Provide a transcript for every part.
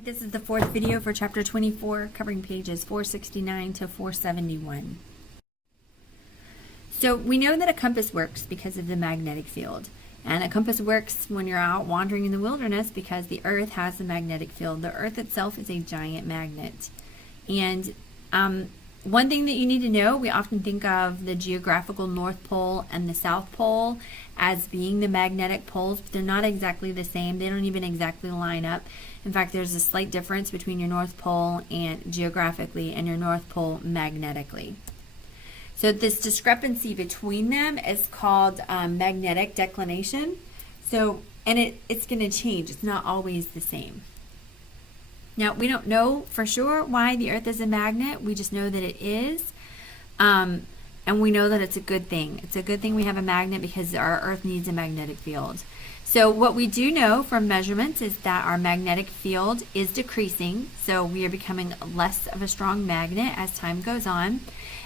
Alright, this is the fourth video for chapter 24, covering pages 469 to 471. So we know that a compass works because of the magnetic field. And a compass works when you're out wandering in the wilderness because the earth has a magnetic field. The earth itself is a giant magnet. And one thing that you need to know, we often think of the geographical North Pole and the South Pole as being the magnetic poles, but they're not exactly the same. They don't even exactly line up. In fact, there's a slight difference between your North Pole and geographically and your North Pole magnetically. So this discrepancy between them is called magnetic declination. So, and it's going to change. It's not always the same. Now, we don't know for sure why the earth is a magnet. We just know that it is. And we know that it's a good thing. It's a good thing we have a magnet because our earth needs a magnetic field. So what we do know from measurements is that our magnetic field is decreasing. So we are becoming less of a strong magnet as time goes on,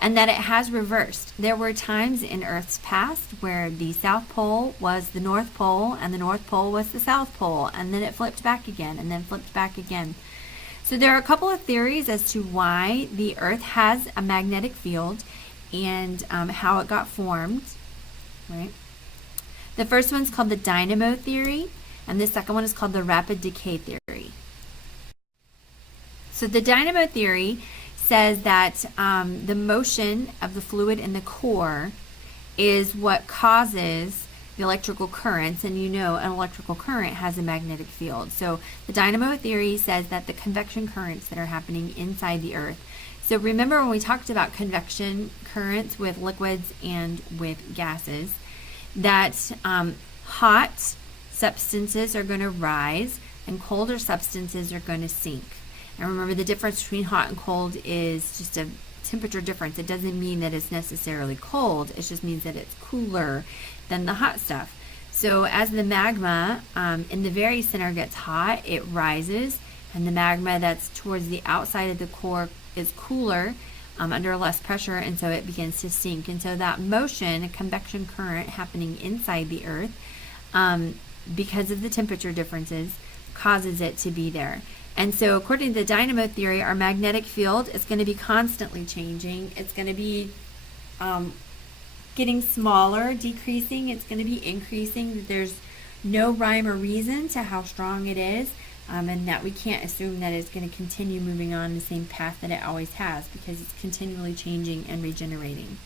and that it has reversed. There were times in Earth's past where the South Pole was the North Pole and the North Pole was the South Pole, and then it flipped back again and then flipped back again. So there are a couple of theories as to why the Earth has a magnetic field and how it got formed, right? The first one's called the dynamo theory, and the second one is called the rapid decay theory. So the dynamo theory says that the motion of the fluid in the core is what causes the electrical currents, and you know an electrical current has a magnetic field. So the dynamo theory says that the convection currents that are happening inside the earth. So remember when we talked about convection currents with liquids and with gases, that hot substances are going to rise and colder substances are going to sink. And remember, the difference between hot and cold is just a temperature difference. It doesn't mean that it's necessarily cold. It just means that it's cooler than the hot stuff. So as the magma in the very center gets hot, it rises, and the magma that's towards the outside of the core is cooler, under less pressure, and so it begins to sink. And so that motion, a convection current happening inside the earth, because of the temperature differences, causes it to be there. And so according to the dynamo theory, our magnetic field is going to be constantly changing. It's going to be getting smaller, decreasing. It's going to be increasing. There's no rhyme or reason to how strong it is. And that we can't assume that it's going to continue moving on the same path that it always has, because it's continually changing and regenerating.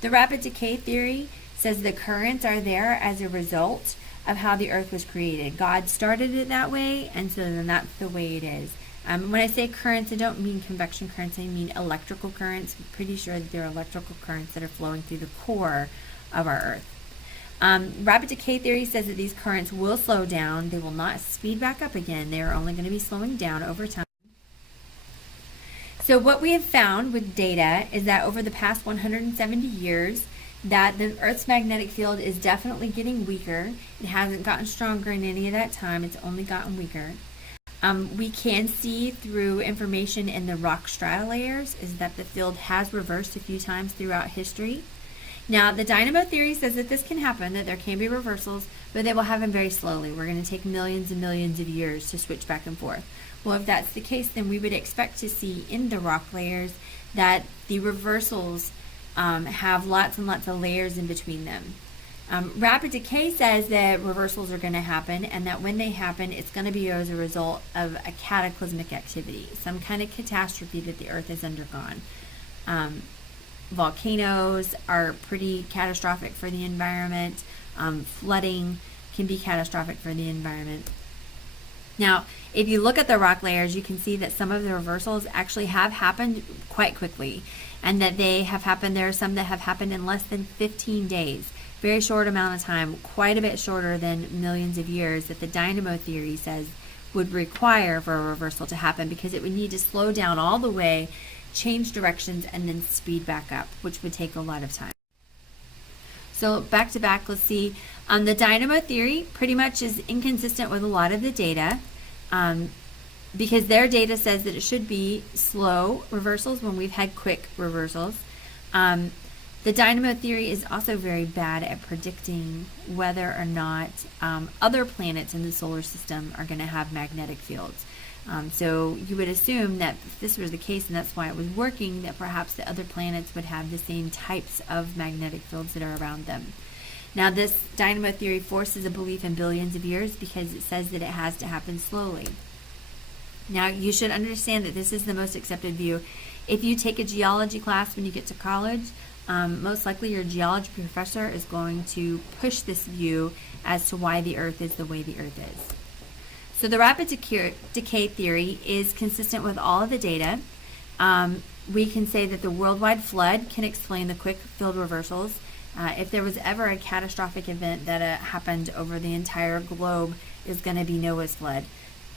The rapid decay theory says the currents are there as a result of how the earth was created. God started it that way, and so then that's the way it is. When I say currents, I don't mean convection currents, I mean electrical currents. I'm pretty sure that there are electrical currents that are flowing through the core of our earth. Rapid decay theory says that these currents will slow down. They will not speed back up again. They are only going to be slowing down over time. So what we have found with data is that over the past 170 years, that the Earth's magnetic field is definitely getting weaker. It hasn't gotten stronger in any of that time. It's only gotten weaker. We can see through information in the rock strata layers is that the field has reversed a few times throughout history. Now, the dynamo theory says that this can happen, that there can be reversals, but they will happen very slowly. We're going to take millions and millions of years to switch back and forth. Well, if that's the case, then we would expect to see in the rock layers that the reversals have lots and lots of layers in between them. Rapid decay says that reversals are going to happen, and that when they happen, it's going to be as a result of a cataclysmic activity, some kind of catastrophe that the Earth has undergone. Volcanoes are pretty catastrophic for the environment. Flooding can be catastrophic for the environment. Now, if you look at the rock layers, you can see that some of the reversals actually have happened quite quickly, and that they have happened. There are some that have happened in less than 15 days. Very short amount of time, quite a bit shorter than millions of years that the dynamo theory says would require for a reversal to happen, because it would need to slow down all the way, change directions, and then speed back up, which would take a lot of time. So back to back, let's see. The dynamo theory pretty much is inconsistent with a lot of the data, because their data says that it should be slow reversals when we've had quick reversals. The dynamo theory is also very bad at predicting whether or not other planets in the solar system are going to have magnetic fields. So you would assume that if this was the case and that's why it was working, that perhaps the other planets would have the same types of magnetic fields that are around them. Now, this dynamo theory forces a belief in billions of years because it says that it has to happen slowly. Now, you should understand that this is the most accepted view. If you take a geology class when you get to college, most likely your geology professor is going to push this view as to why the Earth is the way the Earth is. So the rapid decay theory is consistent with all of the data. We can say that the worldwide flood can explain the quick field reversals. If there was ever a catastrophic event that happened over the entire globe, is going to be Noah's flood.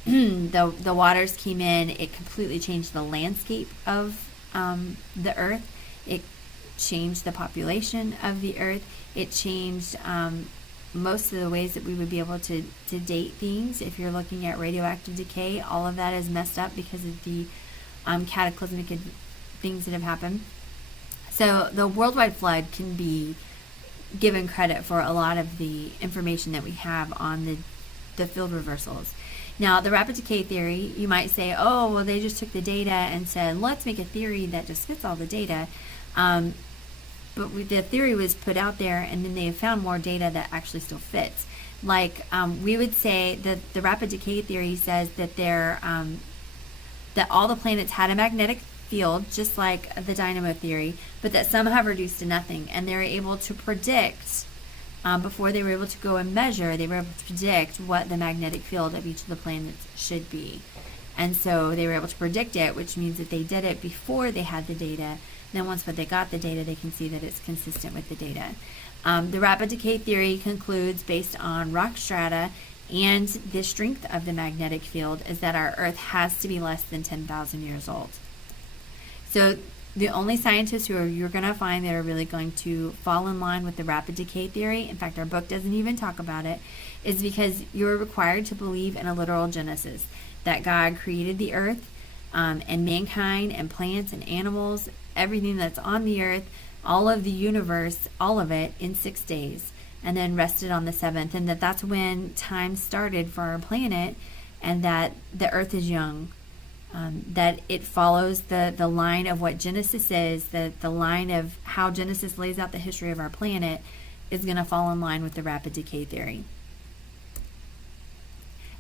The waters came in, it completely changed the landscape of the Earth. It changed the population of the Earth. It changed most of the ways that we would be able to date things. If you're looking at radioactive decay, all of that is messed up because of the cataclysmic things that have happened. So the worldwide flood can be given credit for a lot of the information that we have on the field reversals. Now, the rapid decay theory, you might say, oh, well, they just took the data and said, let's make a theory that just fits all the data. But the theory was put out there, and then they have found more data that actually still fits. Like, we would say that the rapid decay theory says that that all the planets had a magnetic field, just like the dynamo theory, but that some have reduced to nothing, and they're able to predict, before they were able to go and measure, they were able to predict what the magnetic field of each of the planets should be. And so they were able to predict it, which means that they did it before they had the data. Then once they got the data, they can see that it's consistent with the data. The rapid decay theory concludes, based on rock strata and the strength of the magnetic field, is that our Earth has to be less than 10,000 years old. So the only scientists you're going to find that are really going to fall in line with the rapid decay theory, in fact, our book doesn't even talk about it, is because you're required to believe in a literal Genesis, that God created the Earth and mankind and plants and animals, everything that's on the Earth, all of the universe, all of it, in 6 days, and then rested on the seventh, and that's when time started for our planet, and that the Earth is young. That it follows the line of what Genesis is, the line of how Genesis lays out the history of our planet is going to fall in line with the rapid decay theory.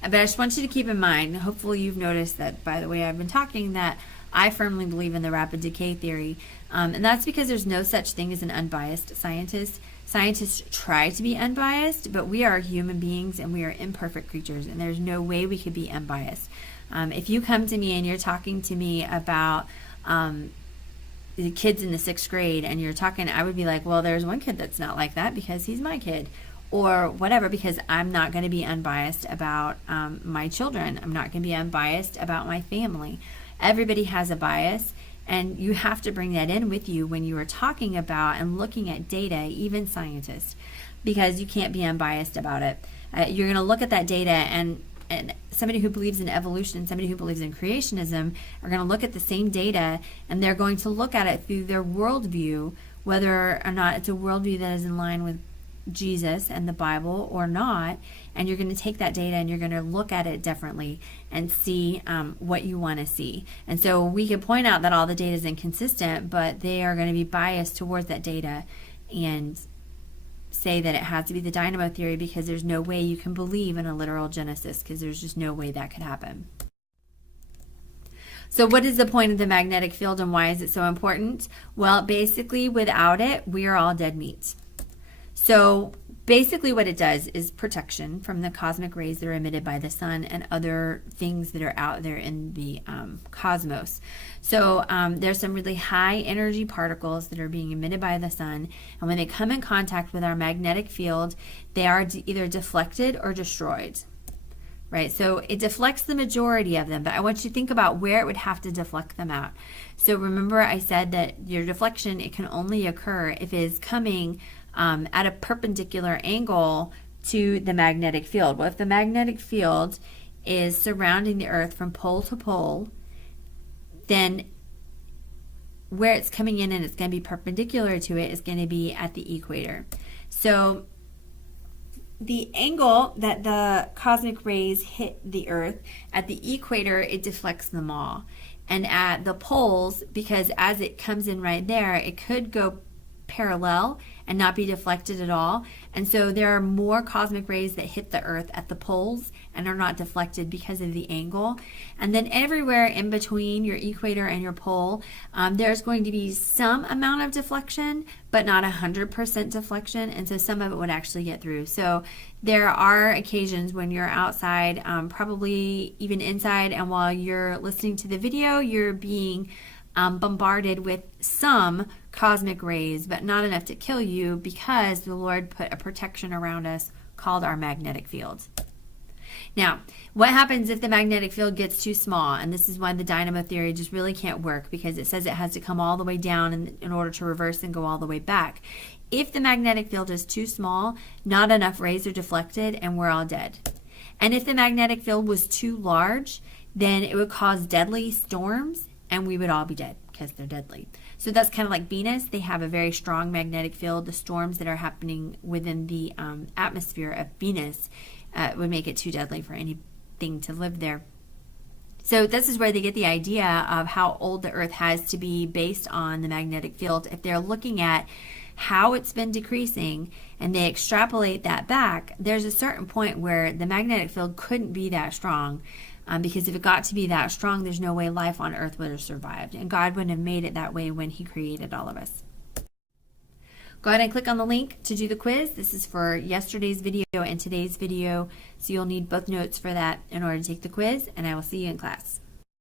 But I just want you to keep in mind, hopefully you've noticed that by the way I've been talking, that I firmly believe in the rapid decay theory. And that's because there's no such thing as an unbiased scientist. Scientists try to be unbiased, but we are human beings and we are imperfect creatures, and there's no way we could be unbiased. If you come to me and you're talking to me about the kids in the 6th grade and you're talking, I would be like, well, there's one kid that's not like that because he's my kid, or whatever, because I'm not going to be unbiased about my children. I'm not going to be unbiased about my family. Everybody has a bias, and you have to bring that in with you when you are talking about and looking at data, even scientists, because you can't be unbiased about it. You're going to look at that data, and somebody who believes in evolution and somebody who believes in creationism are going to look at the same data, and they're going to look at it through their worldview, whether or not it's a worldview that is in line with Jesus and the Bible or not, and you're going to take that data and you're going to look at it differently and see what you want to see. And so we can point out that all the data is inconsistent, but they are going to be biased towards that data and say that it has to be the dynamo theory because there's no way you can believe in a literal Genesis, because there's just no way that could happen. So what is the point of the magnetic field and why is it so important? Well, basically without it, we are all dead meat. So basically what it does is protection from the cosmic rays that are emitted by the sun and other things that are out there in the cosmos. So there's some really high energy particles that are being emitted by the sun, and when they come in contact with our magnetic field, they are either deflected or destroyed. Right, so it deflects the majority of them, but I want you to think about where it would have to deflect them out. So remember I said that your deflection, it can only occur if it is coming at a perpendicular angle to the magnetic field. Well, if the magnetic field is surrounding the Earth from pole to pole, then where it's coming in and it's going to be perpendicular to it is going to be at the equator. So the angle that the cosmic rays hit the Earth, at the equator, it deflects them all. And at the poles, because as it comes in right there, it could go parallel and not be deflected at all. And so there are more cosmic rays that hit the Earth at the poles and are not deflected because of the angle. And then everywhere in between your equator and your pole, there's going to be some amount of deflection, but not 100% deflection. And so some of it would actually get through. So there are occasions when you're outside, probably even inside, and while you're listening to the video, you're being bombarded with some cosmic rays, but not enough to kill you, because the Lord put a protection around us called our magnetic field. Now, what happens if the magnetic field gets too small? And this is why the dynamo theory just really can't work, because it says it has to come all the way down in order to reverse and go all the way back. If the magnetic field is too small, not enough rays are deflected and we're all dead. And if the magnetic field was too large, then it would cause deadly storms and we would all be dead because they're deadly. So that's kind of like Venus. They have a very strong magnetic field. The storms that are happening within the atmosphere of Venus would make it too deadly for anything to live there. So this is where they get the idea of how old the Earth has to be based on the magnetic field. If they're looking at how it's been decreasing and they extrapolate that back, there's a certain point where the magnetic field couldn't be that strong. Because if it got to be that strong, there's no way life on Earth would have survived. And God wouldn't have made it that way when He created all of us. Go ahead and click on the link to do the quiz. This is for yesterday's video and today's video. So you'll need both notes for that in order to take the quiz. And I will see you in class.